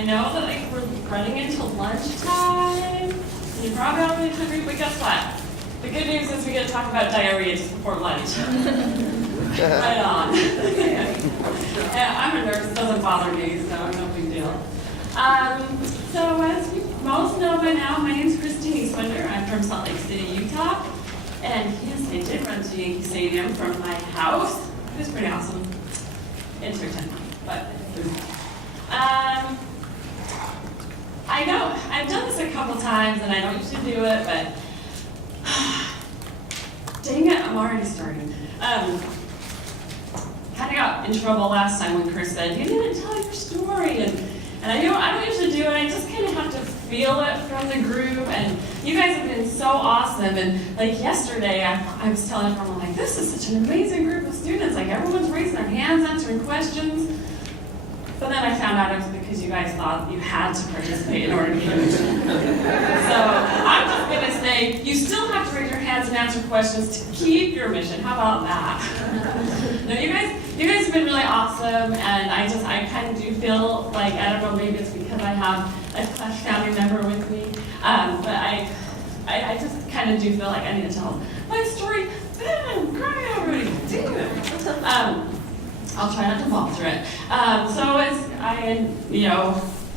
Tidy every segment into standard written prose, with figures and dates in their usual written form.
I know that like we're running into lunchtime. You're probably all really hungry, but guess what? The good news is we get to talk about diarrhea just before lunch. Right on. Yeah, I'm a nurse, it doesn't bother me, so no big deal. So as you most know by now, my name is Christine Eastwinder. I'm from Salt Lake City, Utah. And yes, I did run to Yankee Stadium from my house. It was pretty awesome. Entertaining, but I know I've done this a couple times and I don't usually do it, but dang it, I'm already starting. Kind of got in trouble last time when Chris said, you didn't tell your story, and I don't usually do it. I just kind of have to feel it from the group, and you guys have been so awesome. And like yesterday, I was telling everyone, like, this is such an amazing group of students. Like, everyone's raising their hands, answering questions. But then I found out it was because you guys thought you had to participate in order to get a mission. So I'm just going to say, you still have to raise your hands and answer questions to keep your mission. How about that? No, you guys have been really awesome, and I kind of do feel like, I don't know, maybe it's because I have a Clash family member with me, but I just kind of do feel like I need to tell my story. I'm crying already. Damn it. I'll try not to falter it. So as I,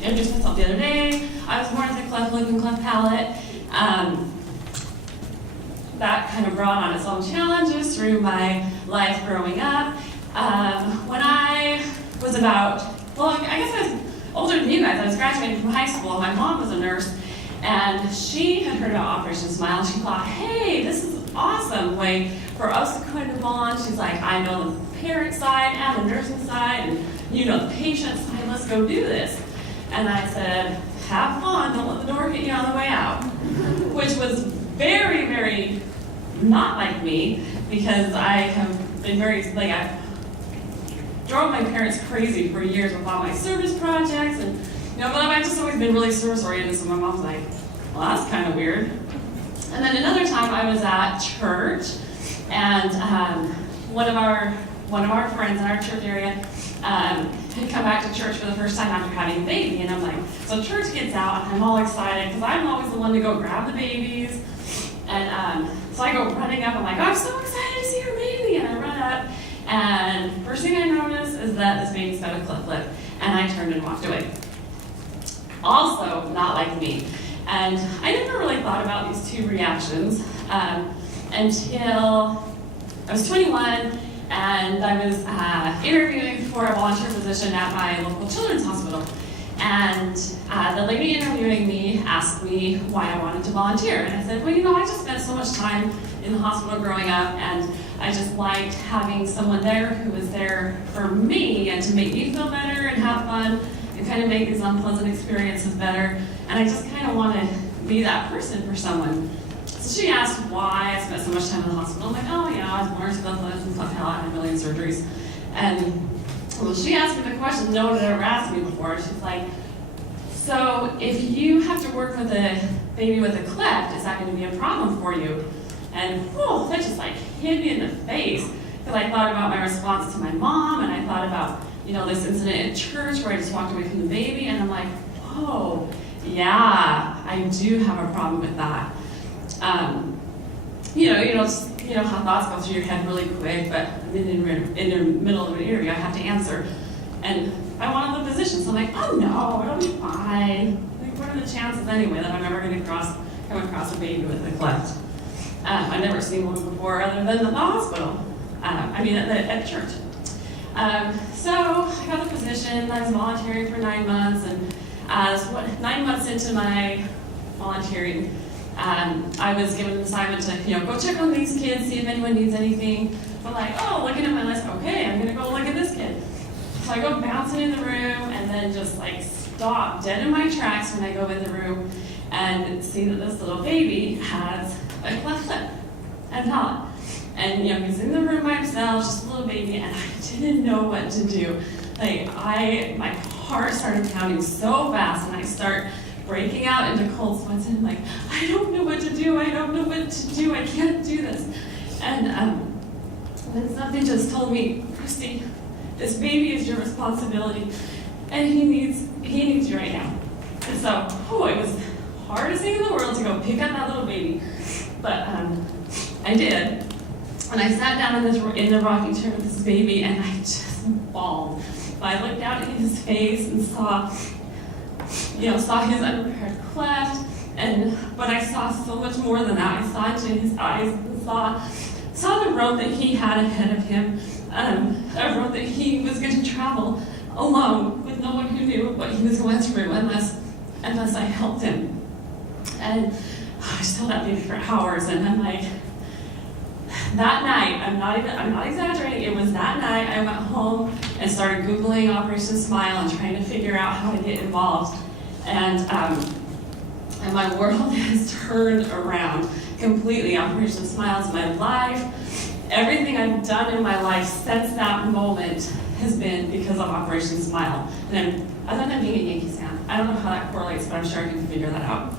introduced myself the other day, I was born with a cleft lip and cleft palate. That kind of brought on its own challenges through my life growing up. When I was I guess I was older than you guys. I was graduating from high school. My mom was a nurse, and she had heard about Operation Smile, and she thought, hey, this is an awesome way for us to kind of bond. She's like, I know the parent side and the nursing side, and you know the patient side, let's go do this. And I said, have fun, don't let the door get you on the way out. Which was very, very not like me, because I have been I drove my parents crazy for years with all my service projects, and but I've just always been really service oriented, so my mom's like, well, that's kind of weird. And then another time I was at church, and one of our friends in our church area had come back to church for the first time after having a baby, and I'm like, so church gets out, and I'm all excited, because I'm always the one to go grab the babies, and so I go running up, I'm like, oh, I'm so excited to see your baby, and I run up, and first thing I notice is that this baby's got a cleft lip, and I turned and walked away. Also, not like me. And I never really thought about these two reactions until I was 21, and I was interviewing for a volunteer position at my local children's hospital. And the lady interviewing me asked me why I wanted to volunteer. And I said, well, I just spent so much time in the hospital growing up, and I just liked having someone there who was there for me and to make me feel better and have fun and kind of make these unpleasant experiences better. And I just kind of want to be that person for someone. So she asked why I spent so much time in the hospital. I'm like, I was born with cleft lip and cleft palate, I had a million surgeries. And well, she asked me the question no one had ever asked me before. She's like, so if you have to work with a baby with a cleft, is that going to be a problem for you? And that just hit me in the face, because I thought about my response to my mom, and I thought about this incident at church where I just walked away from the baby, and I'm like, whoa, yeah, I do have a problem with that. How thoughts go through your head really quick, but in the middle of an interview, I have to answer. And I wanted the position, so I'm like, oh no, it'll be fine. What are the chances anyway that I'm ever going to come across a baby with a cleft? I've never seen one before other than in the hospital. At church. So I got the position. I was volunteering for 9 months, and 9 months into my volunteering, I was given an assignment to go check on these kids, see if anyone needs anything. But looking at my list, okay, I'm gonna go look at this kid. So I go bouncing in the room, and then just stop dead in my tracks when I go in the room and see that this little baby has a cleft lip and palate. And he's in the room by himself, just a little baby, and I didn't know what to do. My heart started pounding so fast, and I start breaking out into cold sweats, and I'm like, I don't know what to do, I can't do this. And then something just told me, Christy, this baby is your responsibility, and he needs he needs you right now. And so, it was the hardest thing in the world to go pick up that little baby. But I did. And I sat down in the rocking chair with this baby, and I just bawled. I looked out at his face and saw his unrepaired cleft, but I saw so much more than that. I saw into his eyes and saw the road that he had ahead of him, a road that he was going to travel alone with no one who knew what he was going through unless I helped him. And I just held that baby for hours, and I'm like, that night, I'm not exaggerating, it was that night I went home and started Googling Operation Smile and trying to figure out how to get involved. And my world has turned around completely. Operation Smile is my life. Everything I've done in my life since that moment has been because of Operation Smile. And other than being a Yankees fan, I don't know how that correlates, but I'm sure I can figure that out.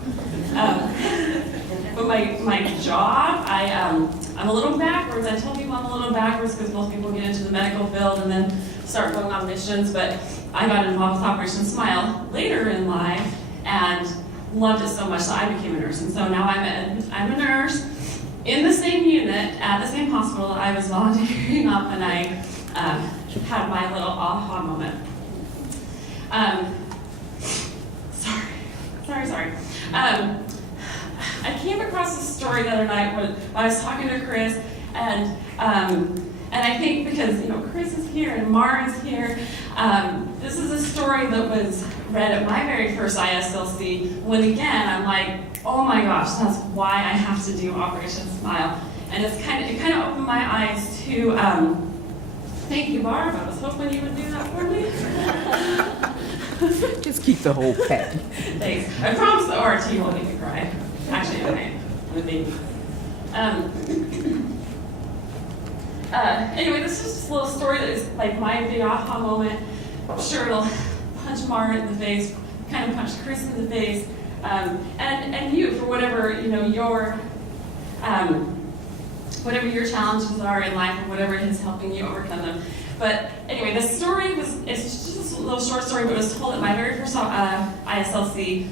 But my job, I'm a little backwards. I tell people I'm a little backwards because most people get into the medical field and then start going on missions, but I got involved with Operation Smile later in life and loved it so much that I became a nurse. And so now I'm a nurse in the same unit at the same hospital that I was volunteering up, and I had my little aha moment. Sorry. I came across this story the other night when I was talking to Chris, and I think because Chris is here and Mara's here, this is a story that was read at my very first ISLC. When again I'm like, oh my gosh, that's why I have to do Operation Smile, and it kind of opened my eyes to. Thank you, Barb. I was hoping you would do that for me. Just keep the whole pen. Thanks. I promise the RT won't make me cry. Actually, okay. I'm a baby. Anyway, this is just a little story that is like my big aha moment. I'm sure it'll punch Mara in the face, kind of punch Chris in the face, and you for whatever your challenges are in life or whatever is helping you overcome them. But anyway, the story it's just a little short story, but it was told at my very first ISLC.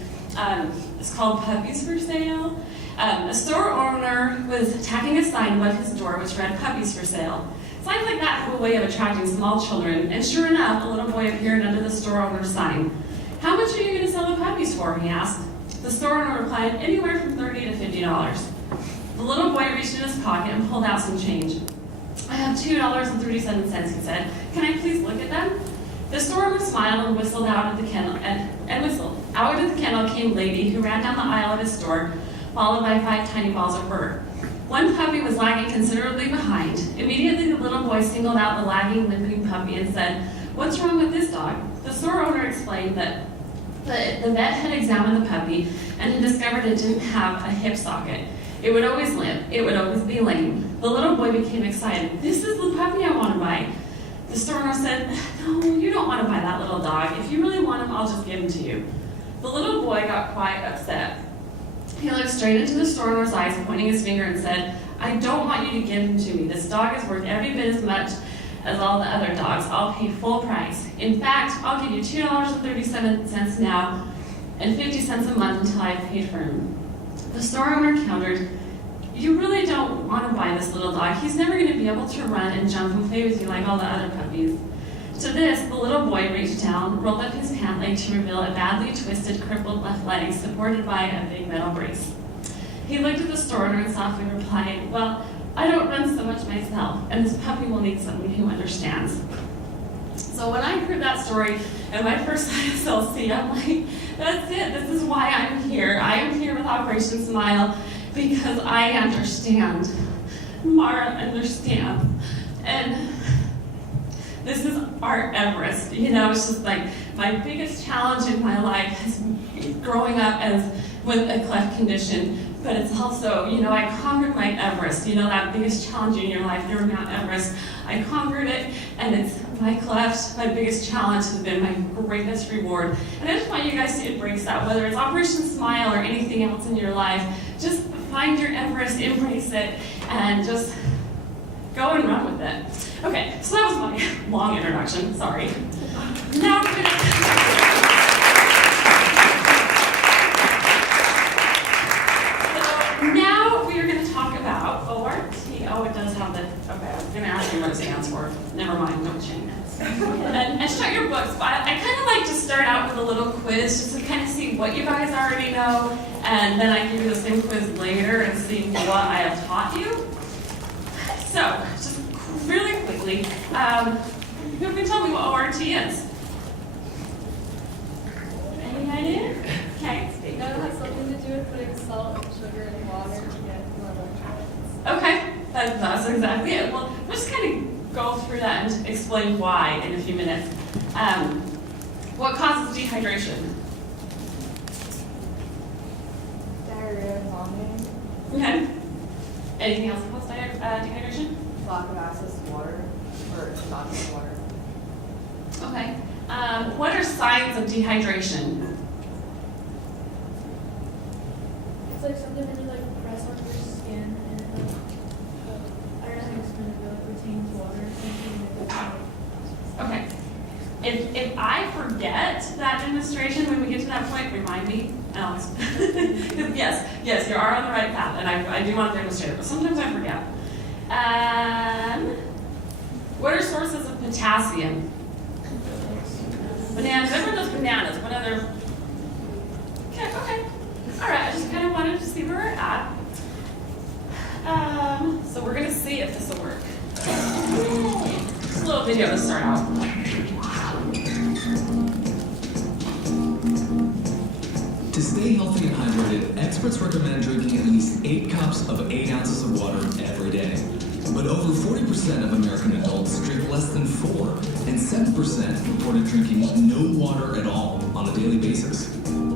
It's called Puppies for Sale. A store owner was tacking a sign above his door which read Puppies for Sale. Signs like that have a way of attracting small children, and sure enough, a little boy appeared under the store owner's sign. "How much are you going to sell the puppies for?" he asked. The store owner replied, "Anywhere from $30 to $50. The little boy reached in his pocket and pulled out some change. "I have $2.37, he said. "Can I please look at them?" The store owner smiled and whistled out of the kennel, and whistled. Out of the kennel came Lady, who ran down the aisle of his store, followed by 5 tiny balls of fur. One puppy was lagging considerably behind. Immediately, the little boy singled out the lagging, limping puppy and said, "What's wrong with this dog?" The store owner explained that the vet had examined the puppy and had discovered it didn't have a hip socket. It would always limp. It would always be lame. The little boy became excited. "This is the puppy I want to buy." The store owner said, "No, you don't want to buy that little dog. If you really want him, I'll just give him to you." The little boy got quite upset. He looked straight into the store owner's eyes, pointing his finger, and said, "I don't want you to give him to me. This dog is worth every bit as much as all the other dogs. I'll pay full price. In fact, I'll give you $2.37 now and 50 cents a month until I've paid for him." The store owner countered, "You really don't want to buy this little dog. He's never going to be able to run and jump and play with you like all the other puppies." To this, the little boy reached down, rolled up his pant leg to reveal a badly twisted, crippled left leg supported by a big metal brace. He looked at the store owner and softly replied, "Well, I don't run so much myself, and this puppy will need someone who understands." So when I heard that story at my first ISLC, I'm like, that's it. This is why I'm here. I am here with Operation Smile because I understand. Mara understands. And this is our Everest. It's just like my biggest challenge in my life has been growing up with a cleft condition. But it's also, I conquered my Everest. That biggest challenge in your life, your Mount Everest. I conquered it, and it's my cleft. My biggest challenge has been my greatest reward. And I just want you guys to embrace that, whether it's Operation Smile or anything else in your life. Just find your Everest, embrace it, and just go and run with it. Okay, so that was my long introduction. Sorry. Now we're gonna about ORT. Oh, it does have the, okay, I was going to ask you what it stands for. Never mind, no chain is. And shut your books. But I kind of like to start out with a little quiz just to kind of see what you guys already know, and then I give you the same quiz later and see what I have taught you. So, just really quickly, who can tell me what ORT is? Any idea? Okay. That has something to do with putting salt and sugar in water to get more electrolytes. Okay, that's exactly it. Well, we'll just kind of go through that and explain why in a few minutes. What causes dehydration? Diarrhea and vomiting. Okay. Anything else that causes dehydration? Lack of access to water, or not enough water. Okay. What are signs of dehydration? It's like something when you like press on your skin and I don't think it's going to retain water. Okay. If I forget that demonstration when we get to that point, remind me, Alex. yes, you are on the right path, and I do want to demonstrate it, but sometimes I forget. What are sources of potassium? Bananas. Everyone knows bananas. What other? Okay. All right. I just kind of wanted to see where we're at. So we're gonna see if this will work. Just a little video to start out. To stay healthy and hydrated, experts recommend drinking at least 8 cups of 8 ounces of water every day. But over 40% of American adults drink less than 4, and 7% reported drinking no water at all on a daily basis.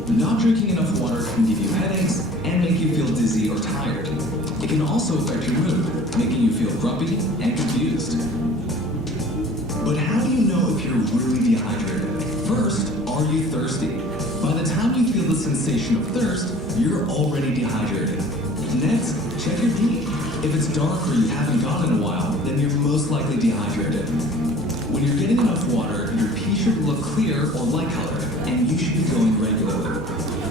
Not drinking enough water can give you headaches and make you feel dizzy or tired. It can also affect your mood, making you feel grumpy and confused. But how do you know if you're really dehydrated? First, are you thirsty? By the time you feel the sensation of thirst, you're already dehydrated. Next, check your pee. If it's dark or you haven't gone in a while, then you're most likely dehydrated. When you're getting enough water, your pee should look clear or light-colored, and you should be going regularly.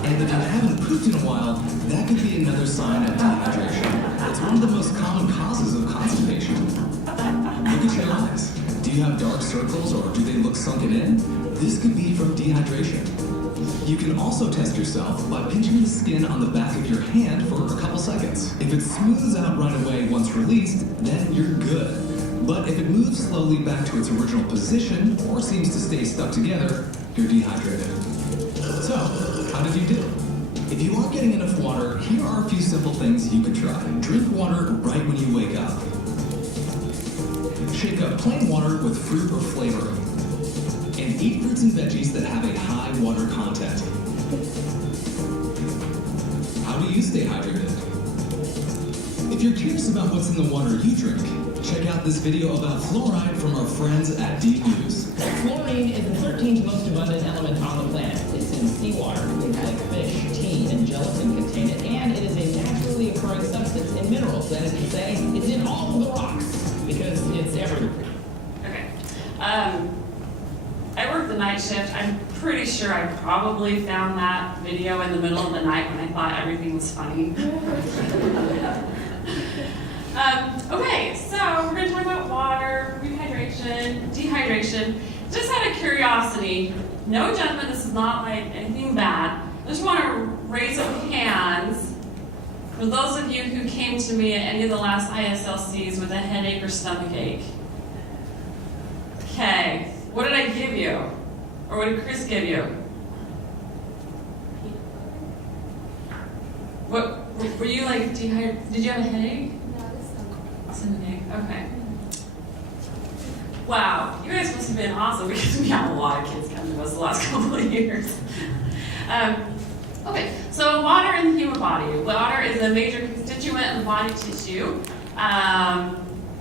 And if you haven't pooped in a while, that could be another sign of dehydration. It's one of the most common causes of constipation. Look at your eyes. Do you have dark circles or do they look sunken in? This could be from dehydration. You can also test yourself by pinching the skin on the back of your hand for a couple seconds. If it smooths out right away once released, then you're good. But if it moves slowly back to its original position or seems to stay stuck together, you're dehydrated. So, how did you do? If you aren't getting enough water, here are a few simple things you could try. Drink water right when you wake up. Shake up plain water with fruit or flavoring. And eat fruits and veggies that have a high water content. How do you stay hydrated? If you're curious about what's in the water you drink, check out this video about fluoride from our friends at Deep News. Fluorine is the 13th most abundant element on the planet. It's in seawater. Things like fish, tea, and gelatin contain it, and it is a naturally occurring substance in minerals. That is to say, it's in all of the rocks because it's everywhere. Okay. I work the night shift. I'm pretty sure I probably found that video in the middle of the night when I thought everything was funny. Okay, so we're going to talk about water, rehydration, dehydration. Just out of curiosity, no judgment, this is not like anything bad. I just want to raise up hands for those of you who came to me at any of the last ISLCs with a headache or stomach ache. Okay. What did I give you? Or what did Chris give you? What, were you like dehydrated? Did you have a headache? No, it's Stomach ache, okay. Wow, you guys must have been awesome because we had a lot of kids come to us the last couple of years. Okay, so water in the human body. Water is a major constituent in body tissue.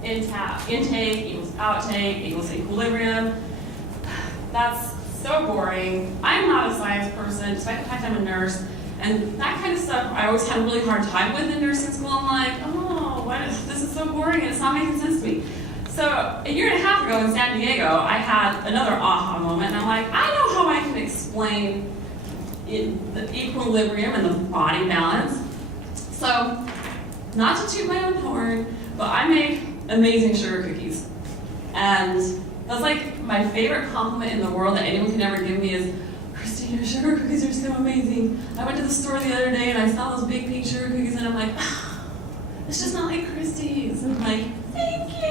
Intake equals outtake equals equilibrium. That's so boring. I'm not a science person, despite the fact I'm a nurse, and that kind of stuff I always had a really hard time with in nursing school. I'm like, oh, this is so boring and it's not making sense to me. So a year and a half ago in San Diego, I had another aha moment, and I'm like, I know how I can explain the equilibrium and the body balance. So not to toot my own horn, but I make amazing sugar cookies. And that's like my favorite compliment in the world that anyone can ever give me is, Christine, your sugar cookies are so amazing. I went to the store the other day and I saw those big pink sugar cookies and I'm like, oh, it's just not like Christie's. And I'm like, thank you.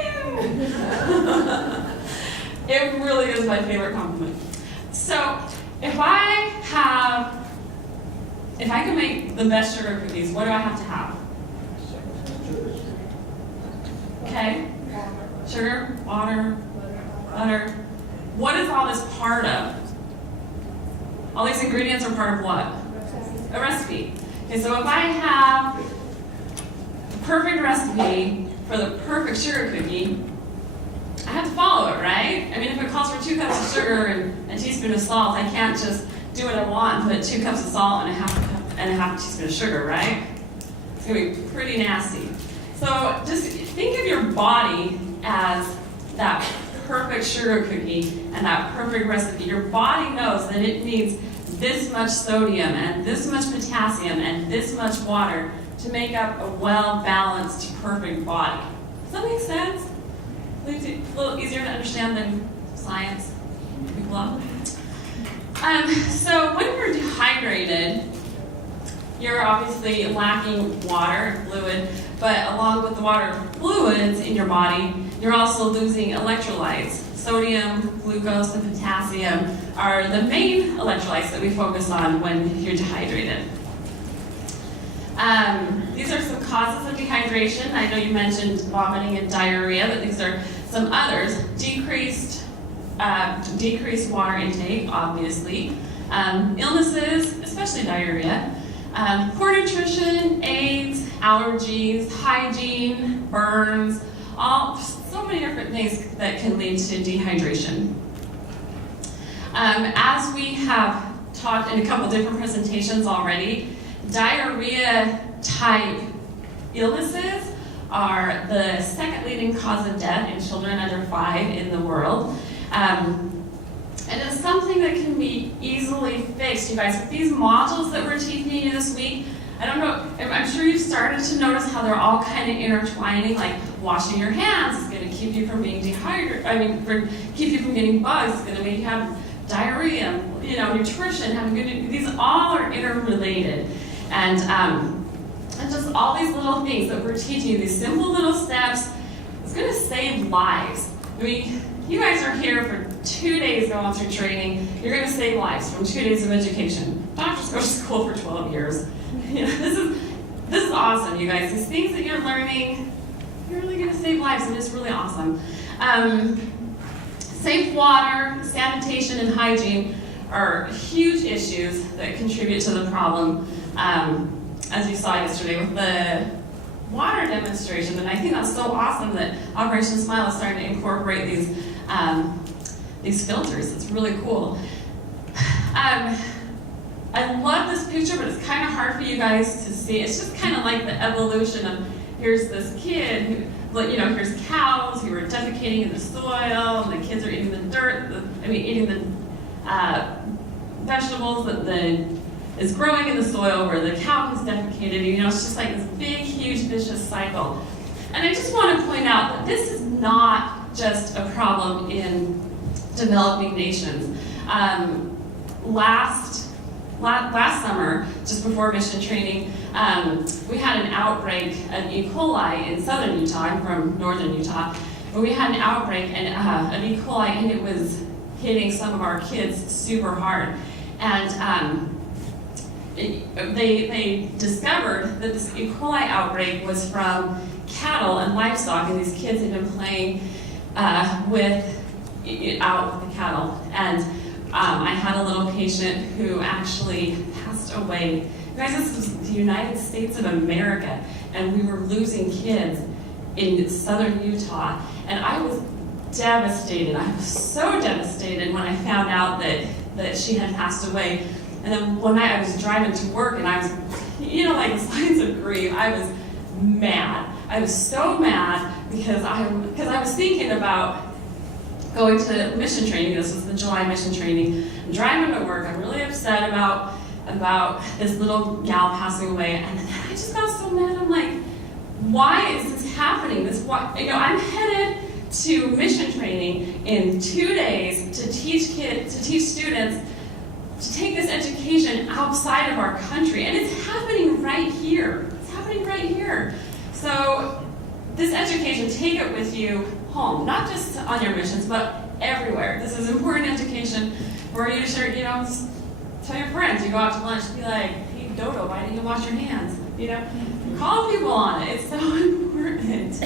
It really is my favorite compliment. So if I can make the best sugar cookies, what do I have to have? Okay? Sugar, water, butter. What is all this part of? All these ingredients are part of what? A recipe. Okay, so if I have the perfect recipe for the perfect sugar cookie, I have to follow it, right? I mean, if it calls for 2 cups of sugar and a teaspoon of salt, I can't just do what I want and put 2 cups of salt and a half a teaspoon of sugar, right? It's gonna be pretty nasty. So just think of your body as that perfect sugar cookie and that perfect recipe. Your body knows that it needs this much sodium and this much potassium and this much water to make up a well-balanced, perfect body. Does that make sense? A little easier to understand than science. People love. So when you're dehydrated, you're obviously lacking water, fluid, but along with the water fluids in your body, you're also losing electrolytes. Sodium, glucose, and potassium are the main electrolytes that we focus on when you're dehydrated. These are some causes of dehydration. I know you mentioned vomiting and diarrhea, but these are some others. Decreased water intake, obviously. Illnesses, especially diarrhea. Poor nutrition, AIDS, allergies, hygiene, burns, so many different things that can lead to dehydration. As we have talked in a couple different presentations already, diarrhea-type illnesses are the second leading cause of death in children under 5 in the world. And it's something that can be easily fixed. You guys, with these modules that we're teaching you this week, I don't know, I'm sure you've started to notice how they're all kind of intertwining, like washing your hands is going to keep you from being dehydrated, keep you from getting bugs, it's going to make you have diarrhea, nutrition, having good, these all are interrelated. And just all these little things that we're teaching you, these simple little steps, it's going to save lives. I mean, you guys are here for 2 days going through training. You're going to save lives from 2 days of education. Don't just go to school for 12 years. This is awesome, you guys. These things that you're learning, you're really going to save lives, and it's really awesome. Safe water, sanitation, and hygiene are huge issues that contribute to the problem, as you saw yesterday with the water demonstration. And I think that's so awesome that Operation Smile is starting to incorporate these filters. It's really cool. I love this picture, but it's kind of hard for you guys to see. It's just kind of like the evolution of, here's this kid who, here's cows who are defecating in the soil, and the kids are eating the dirt, eating the vegetables that is growing in the soil where the cow has defecated. It's just like this big, huge, vicious cycle. And I just want to point out that this is not just a problem in developing nations. Last summer, just before mission training, we had an outbreak of E. coli in southern Utah. I'm from northern Utah. But we had an outbreak of E. coli, and it was hitting some of our kids super hard. And they discovered that this E. coli outbreak was from cattle and livestock, and these kids had been playing out with the cattle. And I had a little patient who actually passed away. You guys, this was the United States of America, and we were losing kids in southern Utah. And I was devastated. I was so devastated when I found out that she had passed away. And then one night I was driving to work, and I was, like the signs of grief, I was mad. I was so mad because I was thinking about going to mission training. This was the July mission training. I'm driving to work. I'm really upset about this little gal passing away. And then I just got so mad. I'm like, why is this happening? I'm headed to mission training in 2 days to teach students to take this education outside of our country, and it's happening right here. It's happening right here. So this education, take it with you home, not just on your missions, but everywhere. This is important education for you to share, just tell your friends, you go out to lunch, be like, hey, Dodo, why didn't you wash your hands? Call people on it. It's so important.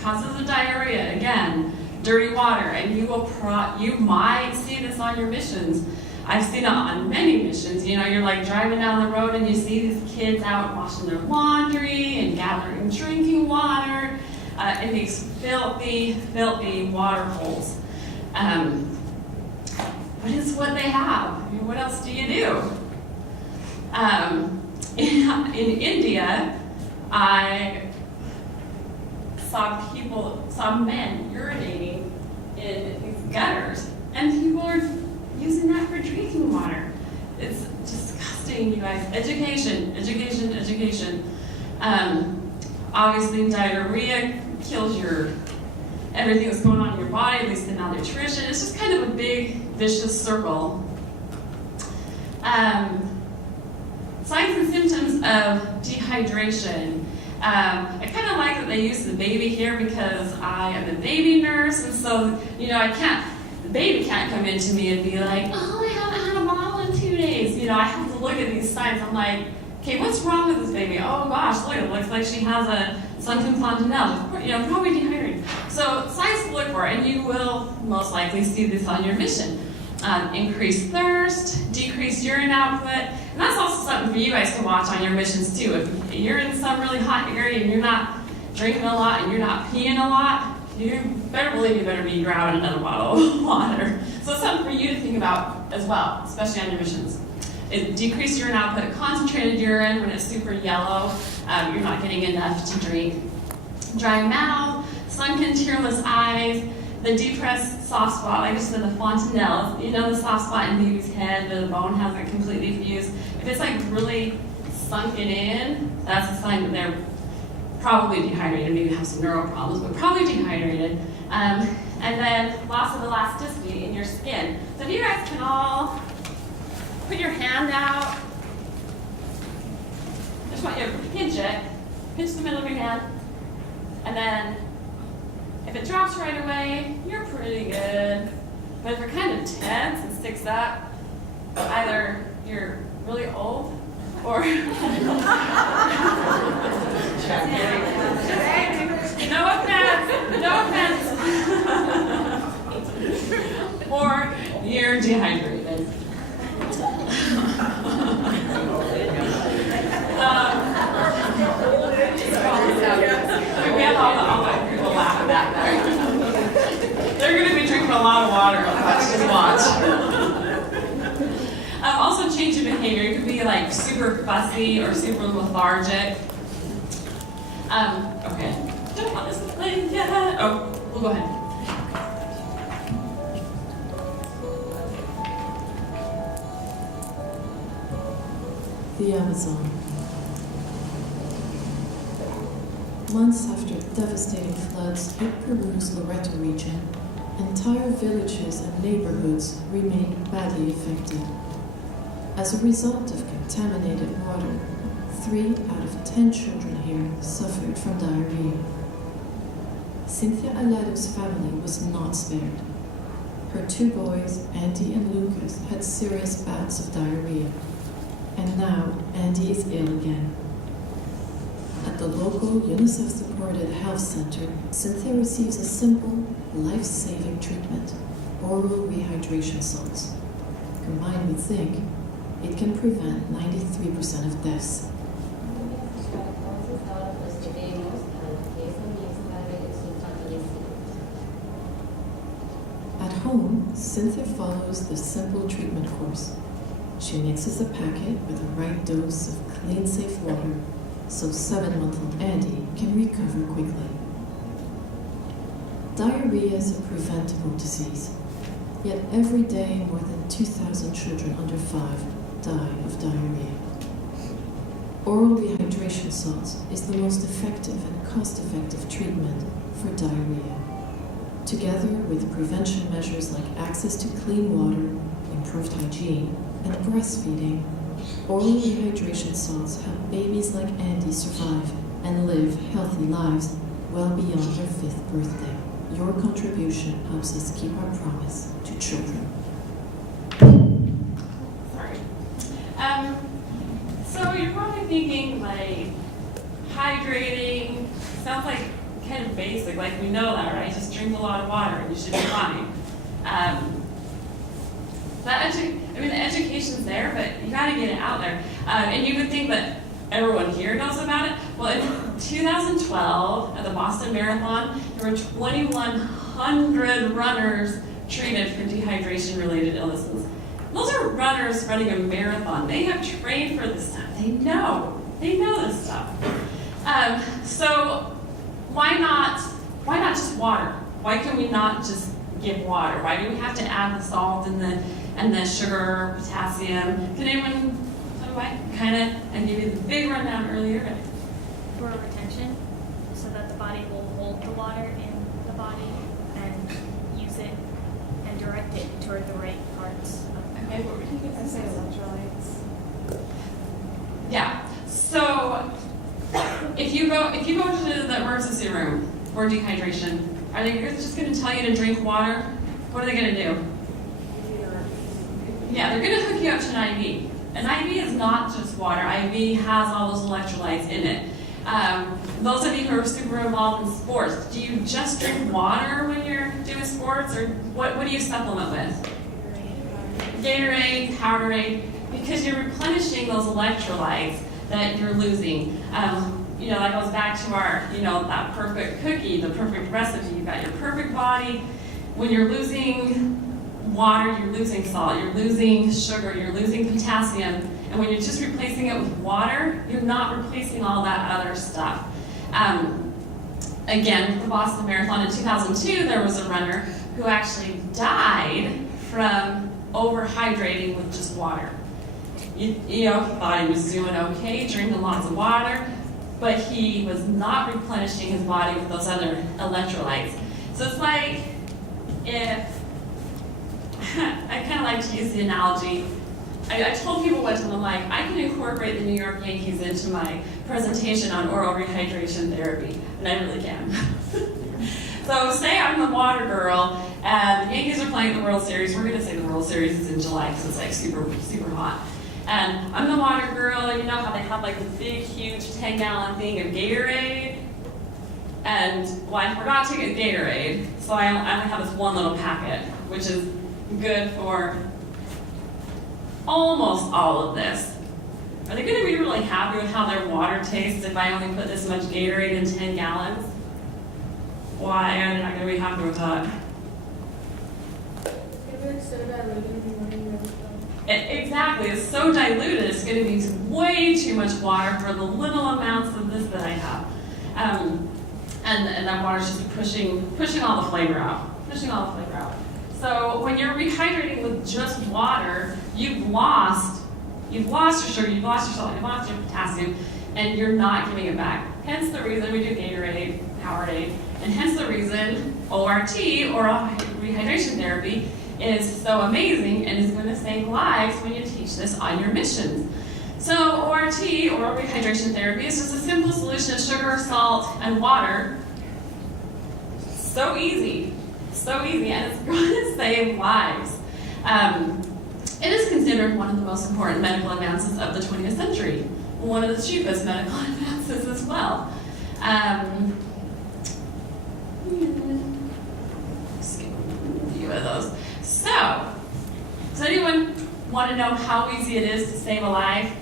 Causes of diarrhea, again, dirty water, and you might see this on your missions. I've seen it on many missions. You're like driving down the road and you see these kids out washing their laundry and gathering drinking water in these filthy, filthy water holes. But it's what they have. What else do you do? In India, I saw men urinating in these gutters, and people are using that for drinking water. It's disgusting, you guys. Education, education, education. Obviously, diarrhea kills everything that's going on in your body, at least the malnutrition. It's just kind of a big, vicious circle. Signs and symptoms of dehydration. I kind of like that they use the baby here because I am a baby nurse, and so, the baby can't come into me and be like, oh, I haven't had a bottle in 2 days. I have to look at these signs. I'm like, okay, what's wrong with this baby? Oh gosh, look, it looks like she has a sunken fontanelle. Probably dehydrated. So signs to look for, and you will most likely see this on your mission. Increased thirst, decreased urine output, and that's also something for you guys to watch on your missions too. If you're in some really hot area and you're not drinking a lot and you're not peeing a lot, you better believe you better be grabbing another bottle of water. So it's something for you to think about as well, especially on your missions. It decreased urine output, concentrated urine when it's super yellow, you're not getting enough to drink. Dry mouth, sunken, tearless eyes, the depressed soft spot, like I just said, the fontanelle, the soft spot in the baby's head, the bone hasn't completely fused. If it's like really sunken in, that's a sign that they're probably dehydrated, maybe have some neural problems, but probably dehydrated. And then loss of elasticity in your skin. So if you guys can all put your hand out, I just want you to pinch the middle of your hand, and then if it drops right away, you're pretty good. But if you're kind of tense and sticks up, either you're really old or no offense, or you're dehydrated. We have all the people laugh at that. They're going to be drinking a lot of water. Just watch. Also, change in behavior. You could be like super fussy or super lethargic. Okay. Don't want this to play yet. Oh, we'll go ahead. The Amazon. Months after devastating floods hit Peru's Loreto region, entire villages and neighborhoods remained badly affected. As a result of contaminated water, 3 out of 10 children here suffered from diarrhea. Cynthia Alado's family was not spared. Her 2 boys, Andy and Lucas, had serious bouts of diarrhea. And now, Andy is ill again. At the local UNICEF-supported health center, Cynthia receives a simple, life-saving treatment, oral rehydration salts. Combined with zinc, it can prevent 93% of deaths. At home, Cynthia follows the simple treatment course. She mixes a packet with the right dose of clean, safe water so 7-month-old Andy can recover quickly. Diarrhea is a preventable disease, yet every day more than 2,000 children under 5 die of diarrhea. Oral rehydration salts cost-effective treatment for diarrhea. Together with prevention measures like access to clean water, improved hygiene, and breastfeeding, oral rehydration salts help babies like Andy survive and live healthy lives well beyond their 5th birthday. Your contribution helps us keep our promise to children. Sorry. So you're probably thinking, like, hydrating sounds like kind of basic, like we know that, right? Just drink a lot of water and you should be fine. The education's there, but you gotta get it out there. And you would think that everyone here knows about it. Well, in 2012, at the Boston Marathon, there were 2,100 runners treated for dehydration-related illnesses. Those are runners running a marathon. They have trained for this stuff. They know this stuff. So why not just water? Why can we not just give water? Why do we have to add the salt and the sugar, potassium? Can anyone I gave you the big rundown earlier. For retention, so that the body will hold the water in the body and use it and direct it toward the right parts of Okay, what were you going I to say say? electrolytes. Yeah. So if you go to the emergency room for dehydration, are they just going to tell you to drink water? What are they going to do? Yeah, they're going to hook you up to an IV. An IV is not just water. IV has all those electrolytes in it. Those of you who are super involved in sports, do you just drink water when you're doing sports, or what do you supplement with? Gatorade, Powerade, because you're replenishing those electrolytes that you're losing. That goes back to our, that perfect cookie, the perfect recipe. You've got your perfect body. When you're losing water, you're losing salt, you're losing sugar, you're losing potassium, and when you're just replacing it with water, you're not replacing all that other stuff. Again, the Boston Marathon in 2002, there was a runner who actually died from overhydrating with just water. He thought he was doing okay, drinking lots of water, but he was not replenishing his body with those other electrolytes. So it's like if I kind of like to use the analogy. I told people one time, I'm like, I can incorporate the New York Yankees into my presentation on oral rehydration therapy, and I really can. So say I'm the water girl, and the Yankees are playing the World Series. We're going to say the World Series is in July because it's like super, super hot. And I'm the water girl. You know how they have like this big, huge 10-gallon thing of Gatorade? And, well, I forgot to get Gatorade, so I only have this one little packet, which is good for almost all of this. Are they going to be really happy with how their water tastes if I only put this much Gatorade in 10 gallons? Why are they not going to be happy with that? It's going to be like so diluted in the morning. Exactly. It's so diluted, it's going to be way too much water for the little amounts of this that I have. And that water's just pushing all the flavor out. So when you're rehydrating with just water, you've lost your sugar, you've lost your salt, you've lost your potassium, and you're not giving it back. Hence the reason we do Gatorade, Powerade, and hence the reason ORT, oral rehydration therapy, is so amazing and is going to save lives when you teach this on your missions. So ORT, oral rehydration therapy, is just a simple solution of sugar, salt, and water. So easy, and it's going to save lives. It is considered one of the most important medical advances of the 20th century, one of the cheapest medical advances as well. Skip a few of those. So, does anyone want to know how easy it is to save a life?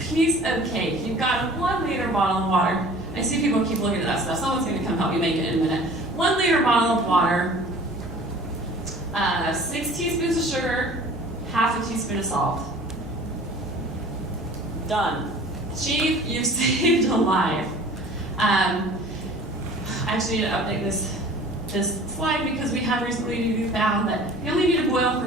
Piece of cake. You've got a 1 liter bottle of water. I see people keep looking at that stuff. Someone's going to come help you make it in a minute. 1 liter bottle of water, 6 teaspoons of sugar, half a teaspoon of salt. Done. Cheap, you've saved a life. I actually need to update this slide because we have recently found that you only need to boil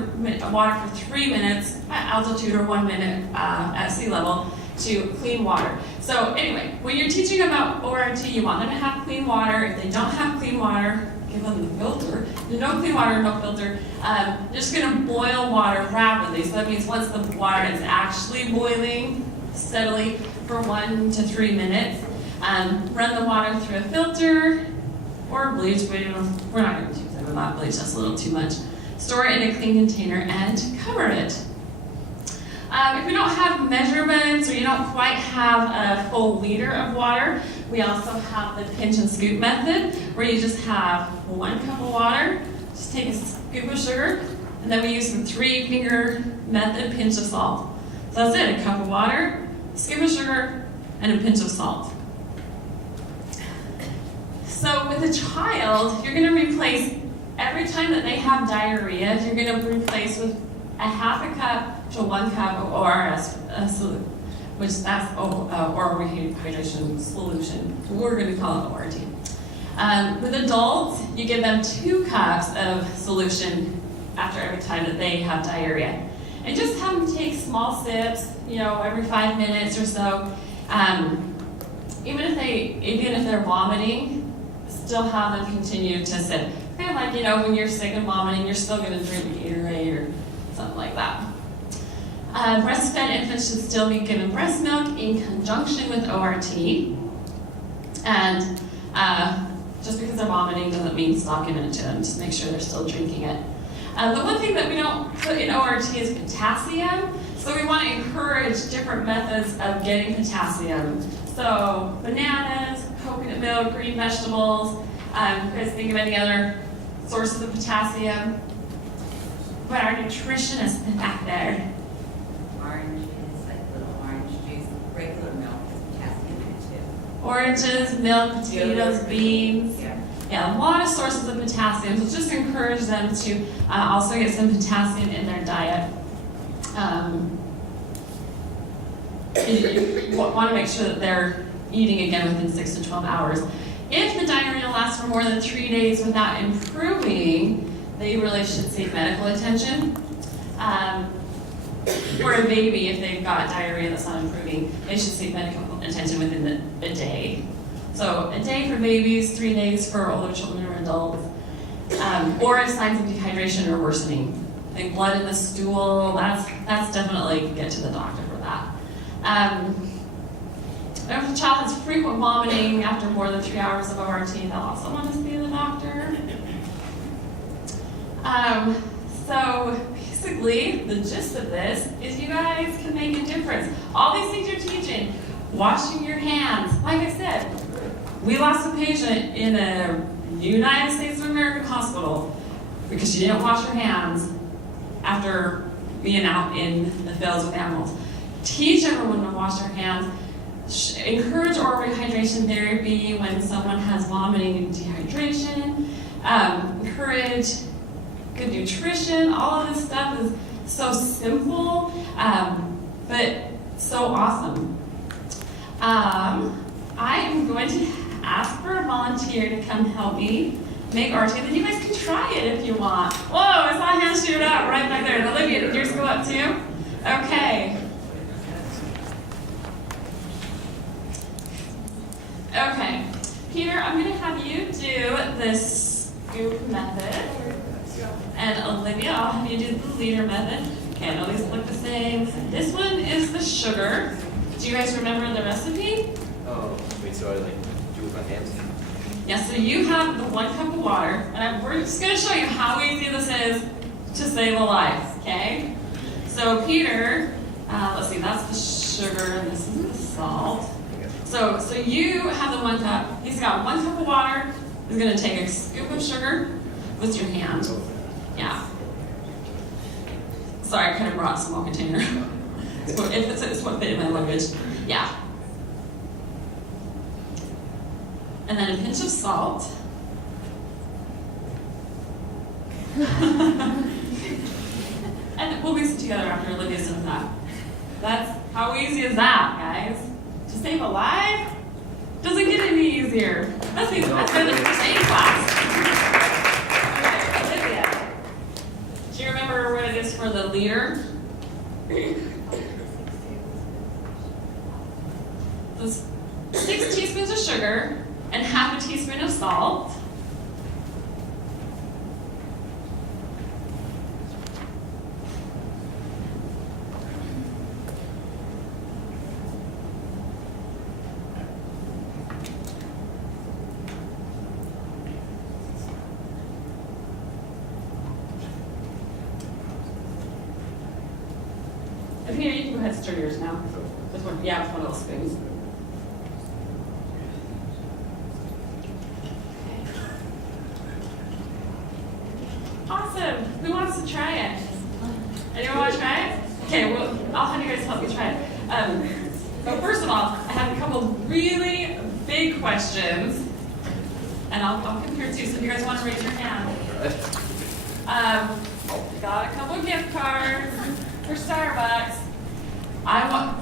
water for 3 minutes at altitude or 1 minute at sea level to clean water. So anyway, when you're teaching about ORT, you want them to have clean water. If they don't have clean water, give them the filter. If there's no clean water, no filter. You're just going to boil water rapidly. So that means once the water is actually boiling steadily for 1 to 3 minutes, run the water through a filter or bleach. We're not going to use it without bleach. That's a little too much. Store it in a clean container and cover it. If we don't have measurements or you don't quite have a full liter of water, we also have the pinch and scoop method where you just have 1 cup of water, just take a scoop of sugar, and then we use the 3-finger method, pinch of salt. So that's it, a cup of water, a scoop of sugar, and a pinch of salt. So with a child, you're going to replace, every time that they have diarrhea, you're going to replace with a half a cup to 1 cup of ORS, which that's oral rehydration solution. We're going to call it ORT. With adults, you give them 2 cups of solution after every time that they have diarrhea. And just have them take small sips, every 5 minutes or so. Even if they're vomiting, still have them continue to sip. Kind of like, when you're sick and vomiting, you're still going to drink Gatorade or something like that. Breastfed infants should still be given breast milk in conjunction with ORT. And just because they're vomiting doesn't mean stop giving it to them. Just make sure they're still drinking it. The one thing that we don't put in ORT is potassium. So we want to encourage different methods of getting potassium. So bananas, coconut milk, green vegetables. You guys think of any other sources of potassium? But our nutritionists back there. Oranges, like little orange juice, regular milk has potassium in it too. Oranges, milk, potatoes, beans. Yeah. A lot of sources of potassium. So just encourage them to also get some potassium in their diet. You want to make sure that they're eating again within 6 to 12 hours. If the diarrhea lasts for more than 3 days without improving, they really should seek medical attention. For a baby, if they've got diarrhea that's not improving, they should seek medical attention within a day. So a day for babies, 3 days for older children or adults. Or if signs of dehydration are worsening. Like blood in the stool, that's definitely get to the doctor for that. If a child has frequent vomiting after more than 3 hours of ORT, they'll also want to see the doctor. So basically, the gist of this is you guys can make a difference. All these things you're teaching, washing your hands. Like I said, we lost a patient in a United States of America hospital because she didn't wash her hands after being out in the fields with animals. Teach everyone to wash their hands. Encourage oral rehydration therapy when someone has vomiting and dehydration. Encourage good nutrition. All of this stuff is so simple, but so awesome. I am going to ask for a volunteer to come help me make RT, then you guys can try it if you want. Whoa, I saw a hand shoot up right back there. Olivia, did yours go up too? Okay. Okay. Peter, I'm going to have you do the scoop method. And Olivia, I'll have you do the liter method. Okay, I know these look the same. This one is the sugar. Do you guys remember the recipe? Oh, wait, so I do it with my hands? Yeah, so you have the 1 cup of water, and we're just going to show you how easy this is to save a life, okay? So Peter, let's see, that's the sugar, and this is the salt. So you have the 1 cup. He's got 1 cup of water. He's going to take a scoop of sugar with your hand. Yeah. Sorry, I kind of brought a small container. It's what fit in my luggage. Yeah. And then a pinch of salt. And we'll mix it together after Olivia's done that. That's how easy is that, guys? To save a life doesn't get any easier. That's been the first aid class. Okay, Olivia, do you remember what it is for the liter? 6 teaspoons of sugar, and half a teaspoon of salt. And here, you can go ahead and stir yours now. Just one, yeah, with one of those spoons. Awesome. Who wants to try it? Anyone want to try it? Okay, well, I'll have you guys help me try it. But first of all, I have a couple really big questions, and I'll come here too. So if you guys want to raise your hand. Got a couple gift cards for Starbucks. I want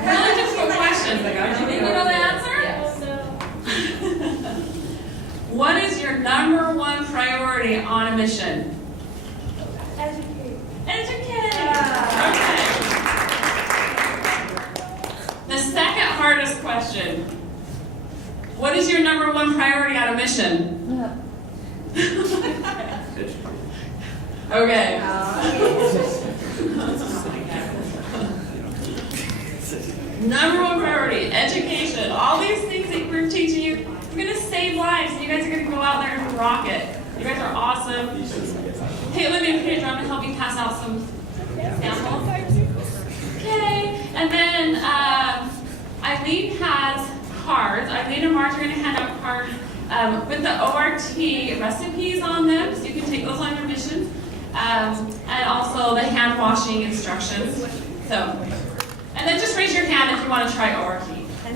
really difficult questions. Do you think you know the answer? What is your number one priority on a mission? Educate. Educate. Okay. The second hardest question. What is your number one priority on a mission? Okay. Number one priority, education. All these things that we're teaching you, we're going to save lives. You guys are going to go out there and rock it. You guys are awesome. Hey, Olivia and Pedro, I'm going to help you pass out some samples. Okay. And then Eileen has cards. Eileen and Marge are going to hand out cards with the ORT recipes on them, so you can take those on your mission. And also the hand washing instructions. So, and then just raise your hand if you want to try ORT.